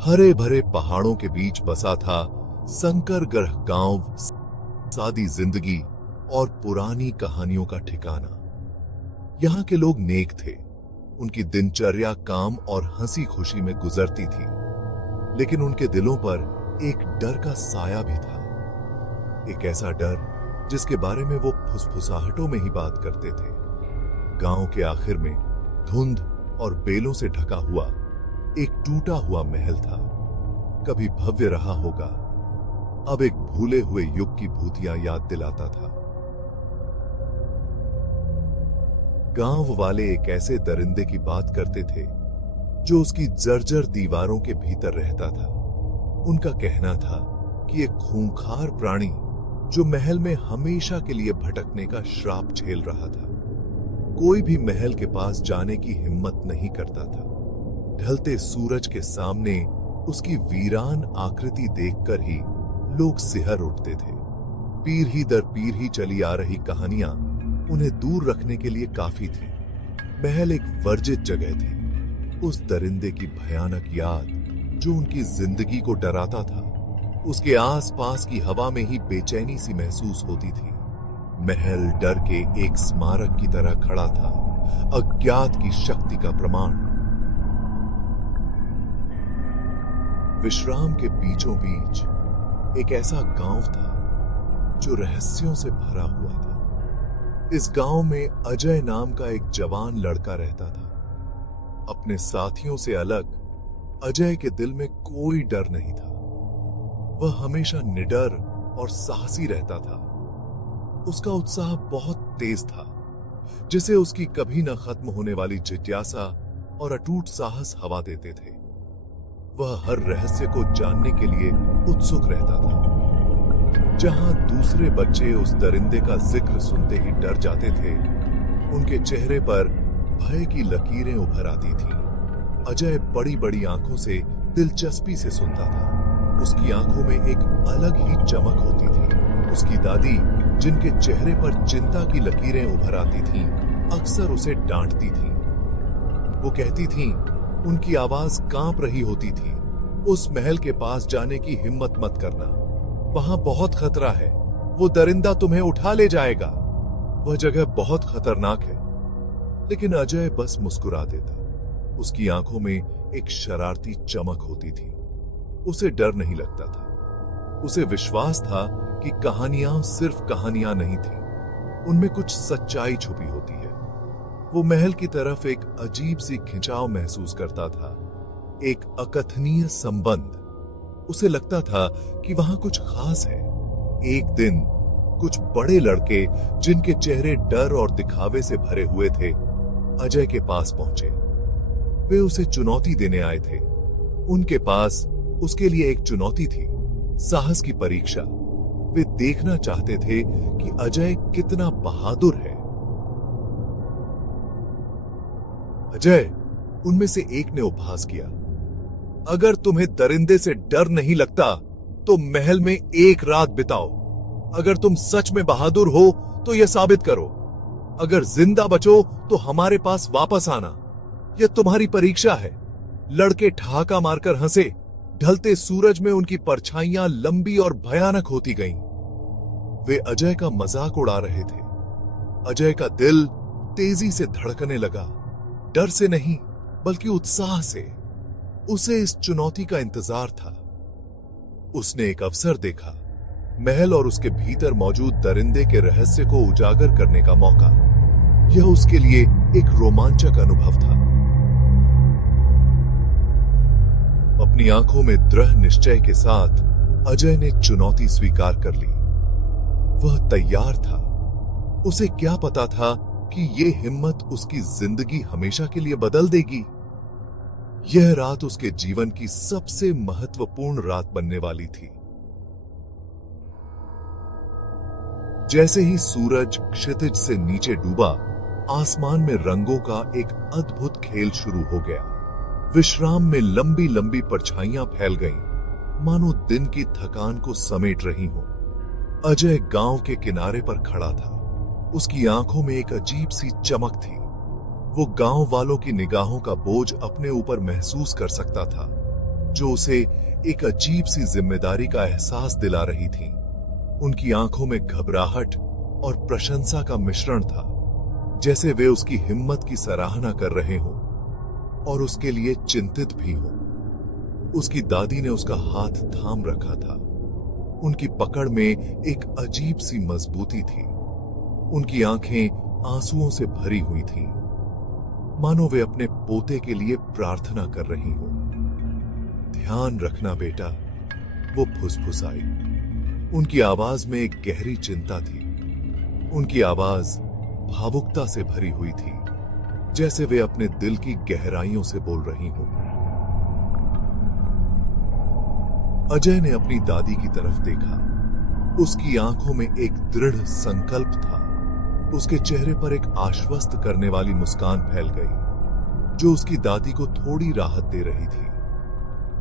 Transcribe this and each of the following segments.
हरे भरे पहाड़ों के बीच बसा था संकर ग्रह गांव, सादी जिंदगी और पुरानी कहानियों का ठिकाना। यहाँ के लोग नेक थे, उनकी दिनचर्या काम और हंसी खुशी में गुजरती थी, लेकिन उनके दिलों पर एक डर का साया भी था। एक ऐसा डर जिसके बारे में वो फुसफुसाहटों में ही बात करते थे। गांव के आखिर में धुंध और बेलों से ढका हुआ एक टूटा हुआ महल था। कभी भव्य रहा होगा, अब एक भूले हुए युग की भूतिया याद दिलाता था। गांव वाले एक ऐसे दरिंदे की बात करते थे जो उसकी जर्जर दीवारों के भीतर रहता था। उनका कहना था कि एक खूंखार प्राणी जो महल में हमेशा के लिए भटकने का श्राप झेल रहा था। कोई भी महल के पास जाने की हिम्मत नहीं करता था। ढलते सूरज के सामने उसकी वीरान आकृति देखकर ही लोग सिहर उठते थे। पीढ़ी दर पीढ़ी चली आ रही कहानियां उन्हें दूर रखने के लिए काफी थी। महल एक वर्जित जगह थी। उस दरिंदे की भयानक याद जो उनकी जिंदगी को डराता था, उसके आसपास की हवा में ही बेचैनी सी महसूस होती थी। महल डर के एक स्मारक की तरह खड़ा था, अज्ञात की शक्ति का प्रमाण। विश्राम के बीचों बीच एक ऐसा गांव था जो रहस्यों से भरा हुआ था। इस गांव में अजय नाम का एक जवान लड़का रहता था। अपने साथियों से अलग अजय के दिल में कोई डर नहीं था। वह हमेशा निडर और साहसी रहता था। उसका उत्साह बहुत तेज था, जिसे उसकी कभी न खत्म होने वाली जिज्ञासा और अटूट साहस हवा देते थे। वह हर रहस्य को जानने के लिए उत्सुक रहता था। जहां दूसरे बच्चे उस दरिंदे का जिक्र सुनते ही डर जाते थे, उनके चेहरे पर भय की लकीरें उभर आती थीं। अजय बड़ी बड़ी आंखों से दिलचस्पी से सुनता था। उसकी आंखों में एक अलग ही चमक होती थी। उसकी दादी, जिनके चेहरे पर चिंता की लकीरें उभर आती थीं, अक्सर उसे डांटती थीं। वो कहती थीं, उनकी आवाज कांप रही होती थी, उस महल के पास जाने की हिम्मत मत करना, वहां बहुत खतरा है, वो दरिंदा तुम्हें उठा ले जाएगा, वह जगह बहुत खतरनाक है। लेकिन अजय बस मुस्कुरा देता। उसकी आंखों में एक शरारती चमक होती थी। उसे डर नहीं लगता था। उसे विश्वास था कि कहानियां सिर्फ कहानियां नहीं थी, उनमें कुछ सच्चाई छुपी होती है। वो महल की तरफ एक अजीब सी खिंचाव महसूस करता था, एक अकथनीय संबंध। उसे लगता था कि वहां कुछ खास है। एक दिन कुछ बड़े लड़के, जिनके चेहरे डर और दिखावे से भरे हुए थे, अजय के पास पहुंचे। वे उसे चुनौती देने आए थे। उनके पास उसके लिए एक चुनौती थी, साहस की परीक्षा। वे देखना चाहते थे कि अजय कितना बहादुर है। अजय, उनमें से एक ने उपहास किया, अगर तुम्हें दरिंदे से डर नहीं लगता तो महल में एक रात बिताओ। अगर तुम सच में बहादुर हो तो यह साबित करो। अगर जिंदा बचो तो हमारे पास वापस आना। यह तुम्हारी परीक्षा है। लड़के ठहाका मारकर हंसे। ढलते सूरज में उनकी परछाइयां लंबी और भयानक होती गईं। वे अजय का मजाक उड़ा रहे थे। अजय का दिल तेजी से धड़कने लगा, डर से नहीं बल्कि उत्साह से। उसे इस चुनौती का इंतजार था। उसने एक अवसर देखा, महल और उसके भीतर मौजूद दरिंदे के रहस्य को उजागर करने का मौका। यह उसके लिए एक रोमांचक अनुभव था। अपनी आंखों में दृढ़ निश्चय के साथ अजय ने चुनौती स्वीकार कर ली। वह तैयार था। उसे क्या पता था कि यह हिम्मत उसकी जिंदगी हमेशा के लिए बदल देगी। यह रात उसके जीवन की सबसे महत्वपूर्ण रात बनने वाली थी। जैसे ही सूरज क्षितिज से नीचे डूबा, आसमान में रंगों का एक अद्भुत खेल शुरू हो गया। विश्राम में लंबी लंबी परछाइयां फैल गईं, मानो दिन की थकान को समेट रही हो। अजय गांव के किनारे पर खड़ा था। उसकी आंखों में एक अजीब सी चमक थी। वो गांव वालों की निगाहों का बोझ अपने ऊपर महसूस कर सकता था। जो उसे एक अजीब सी जिम्मेदारी का एहसास दिला रही थी। उनकी आंखों में घबराहट और प्रशंसा का मिश्रण था, जैसे वे उसकी हिम्मत की सराहना कर रहे हों और उसके लिए चिंतित भी हों। उसकी दादी ने उसका हाथ थाम रखा था। उनकी पकड़ में एक अजीब सी मजबूती थी। उनकी आंखें आंसुओं से भरी हुई थीं, मानो वे अपने पोते के लिए प्रार्थना कर रही हों। ध्यान रखना बेटा, वो फुसफुसाई। उनकी आवाज में एक गहरी चिंता थी। उनकी आवाज भावुकता से भरी हुई थी, जैसे वे अपने दिल की गहराइयों से बोल रही हों। अजय ने अपनी दादी की तरफ देखा। उसकी आंखों में एक दृढ़ संकल्प था। उसके चेहरे पर एक आश्वस्त करने वाली मुस्कान फैल गई, जो उसकी दादी को थोड़ी राहत दे रही थी।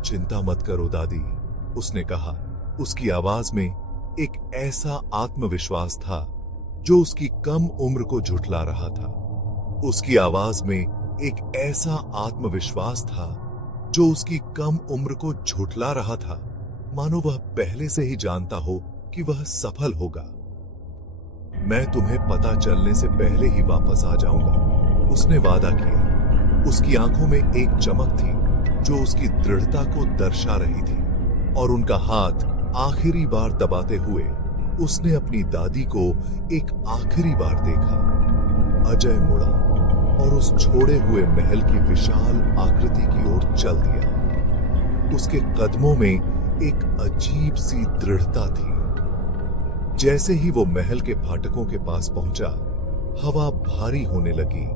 चिंता मत करो दादी, उसने कहा। उसकी आवाज में एक ऐसा आत्मविश्वास था जो उसकी कम उम्र को झुठला रहा था। उसकी आवाज में एक ऐसा आत्मविश्वास था जो उसकी कम उम्र को झुठला रहा था, मानो वह पहले से ही जानता हो कि वह सफल होगा। मैं तुम्हें पता चलने से पहले ही वापस आ जाऊंगा, उसने वादा किया। उसकी आंखों में एक चमक थी जो उसकी दृढ़ता को दर्शा रही थी, और उनका हाथ आखिरी बार दबाते हुए उसने अपनी दादी को एक आखिरी बार देखा। अजय मुड़ा और उस छोड़े हुए महल की विशाल आकृति की ओर चल दिया। उसके कदमों में एक अजीब सी दृढ़ता थी। जैसे ही वो महल के फाटकों के पास पहुंचा, हवा भारी होने लगी,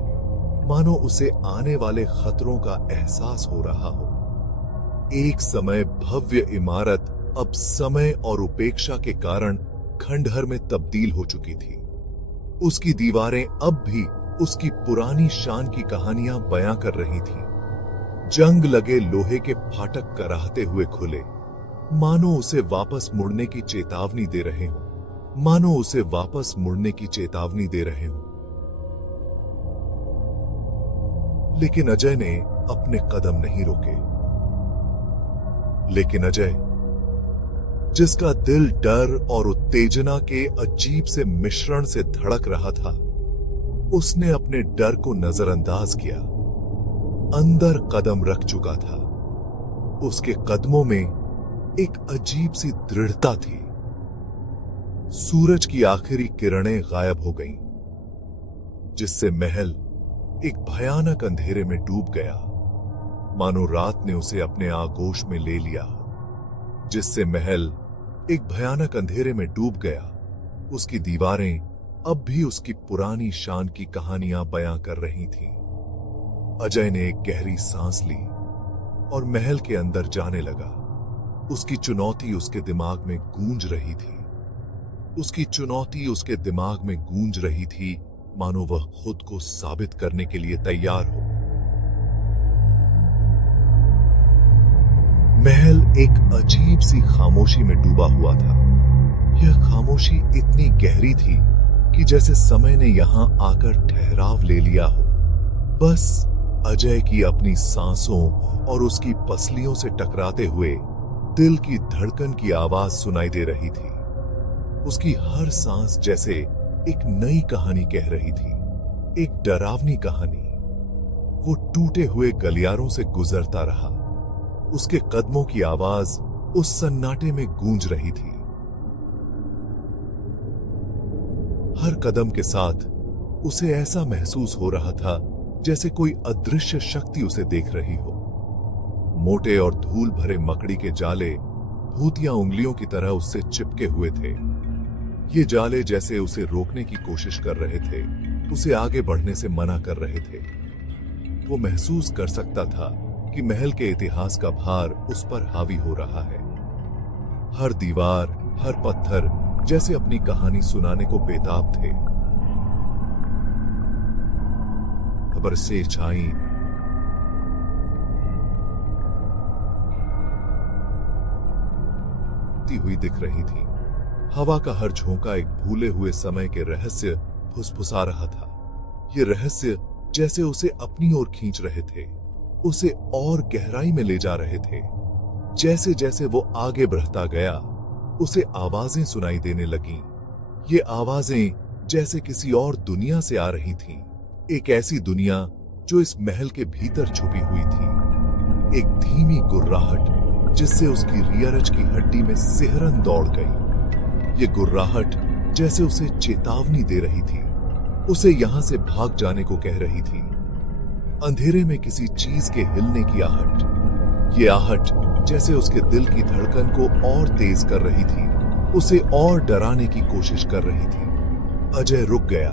मानो उसे आने वाले खतरों का एहसास हो रहा हो। एक समय भव्य इमारत अब समय और उपेक्षा के कारण खंडहर में तब्दील हो चुकी थी। उसकी दीवारें अब भी उसकी पुरानी शान की कहानियां बयां कर रही थीं। जंग लगे लोहे के फाटक कराहते हुए खुले, मानो उसे वापस मुड़ने की चेतावनी दे रहे हों। मानो उसे वापस मुड़ने की चेतावनी दे रहे हों। लेकिन अजय ने अपने कदम नहीं रोके। लेकिन अजय, जिसका दिल डर और उत्तेजना के अजीब से मिश्रण से धड़क रहा था, उसने अपने डर को नजरअंदाज किया। अंदर कदम रख चुका था। उसके कदमों में एक अजीब सी दृढ़ता थी। सूरज की आखिरी किरणें गायब हो गईं, जिससे महल एक भयानक अंधेरे में डूब गया, मानो रात ने उसे अपने आगोश में ले लिया। जिससे महल एक भयानक अंधेरे में डूब गया। उसकी दीवारें अब भी उसकी पुरानी शान की कहानियां बयां कर रही थीं। अजय ने एक गहरी सांस ली और महल के अंदर जाने लगा। उसकी चुनौती उसके दिमाग में गूंज रही थी। उसकी चुनौती उसके दिमाग में गूंज रही थी, मानो वह खुद को साबित करने के लिए तैयार हो। महल एक अजीब सी खामोशी में डूबा हुआ था। यह खामोशी इतनी गहरी थी कि जैसे समय ने यहां आकर ठहराव ले लिया हो। बस अजय की अपनी सांसों और उसकी पसलियों से टकराते हुए दिल की धड़कन की आवाज सुनाई दे रही थी। उसकी हर सांस जैसे एक नई कहानी कह रही थी, एक डरावनी कहानी। वो टूटे हुए गलियारों से गुजरता रहा। उसके कदमों की आवाज उस सन्नाटे में गूंज रही थी। हर कदम के साथ उसे ऐसा महसूस हो रहा था जैसे कोई अदृश्य शक्ति उसे देख रही हो। मोटे और धूल भरे मकड़ी के जाले भूतिया उंगलियों की तरह उससे चिपके हुए थे। ये जाले जैसे उसे रोकने की कोशिश कर रहे थे, उसे आगे बढ़ने से मना कर रहे थे। वो महसूस कर सकता था कि महल के इतिहास का भार उस पर हावी हो रहा है। हर दीवार, हर पत्थर जैसे अपनी कहानी सुनाने को बेताब थे। खबर से छाई हुई दिख रही थी। हवा का हर झोंका एक भूले हुए समय के रहस्य फुसफुसा रहा था। ये रहस्य जैसे उसे अपनी ओर खींच रहे थे, उसे और गहराई में ले जा रहे थे। जैसे जैसे वो आगे बढ़ता गया, उसे आवाजें सुनाई देने लगीं। ये आवाजें जैसे किसी और दुनिया से आ रही थीं, एक ऐसी दुनिया जो इस महल के भीतर छुपी हुई थी। एक धीमी गुर्राहट जिससे उसकी रियरच की हड्डी में सिहरन दौड़ गई। ये गुर्राहट जैसे उसे चेतावनी दे रही थी, उसे यहां से भाग जाने को कह रही थी। अंधेरे में किसी चीज के हिलने की आहट, ये आहट जैसे उसके दिल की धड़कन को और तेज कर रही थी, उसे और डराने की कोशिश कर रही थी। अजय रुक गया।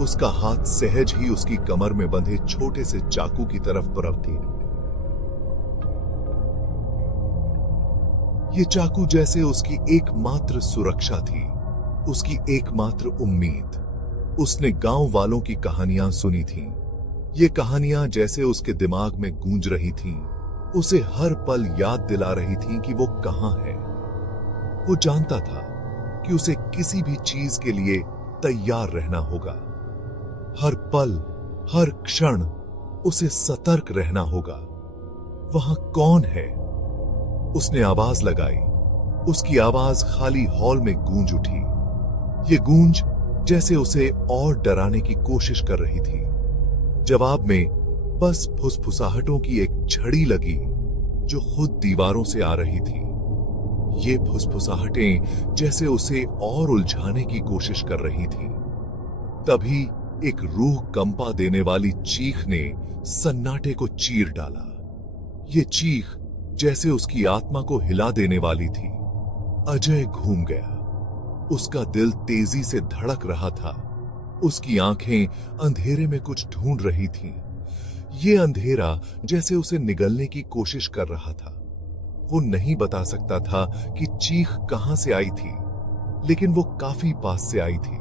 उसका हाथ सहज ही उसकी कमर में बंधे छोटे से चाकू की तरफ बढ़ थी। ये चाकू जैसे उसकी एकमात्र सुरक्षा थी, उसकी एकमात्र उम्मीद। उसने गांव वालों की कहानियां सुनी थीं। ये कहानियां जैसे उसके दिमाग में गूंज रही थीं, उसे हर पल याद दिला रही थीं कि वो कहां है। वो जानता था कि उसे किसी भी चीज के लिए तैयार रहना होगा। हर पल, हर क्षण उसे सतर्क रहना होगा। वहां कौन है? उसने आवाज लगाई। उसकी आवाज खाली हॉल में गूंज उठी। ये गूंज जैसे उसे और डराने की कोशिश कर रही थी। जवाब में बस फुसफुसाहटों की एक झड़ी लगी जो खुद दीवारों से आ रही थी। ये फुसफुसाहटें जैसे उसे और उलझाने की कोशिश कर रही थी। तभी एक रूह कंपा देने वाली चीख ने सन्नाटे को चीर डाला। ये चीख जैसे उसकी आत्मा को हिला देने वाली थी। अजय घूम गया। उसका दिल तेजी से धड़क रहा था। उसकी आंखें अंधेरे में कुछ ढूंढ रही थीं। ये अंधेरा जैसे उसे निगलने की कोशिश कर रहा था। वो नहीं बता सकता था कि चीख कहां से आई थी, लेकिन वो काफी पास से आई थी,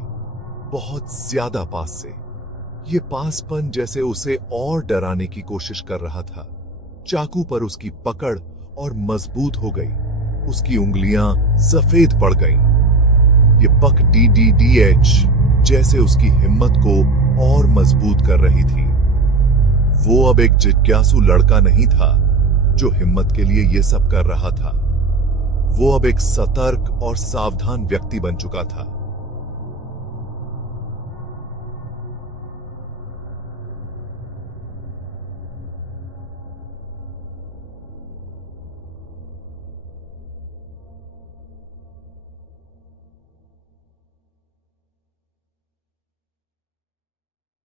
बहुत ज्यादा पास से। ये पासपन जैसे उसे और डराने की कोशिश कर रहा था। चाकू पर उसकी पकड़ और मजबूत हो गई। उसकी उंगलियां सफेद पड़ गईं। ये पक DDDH जैसे उसकी हिम्मत को और मजबूत कर रही थी। वो अब एक जिज्ञासु लड़का नहीं था जो हिम्मत के लिए ये सब कर रहा था। वो अब एक सतर्क और सावधान व्यक्ति बन चुका था।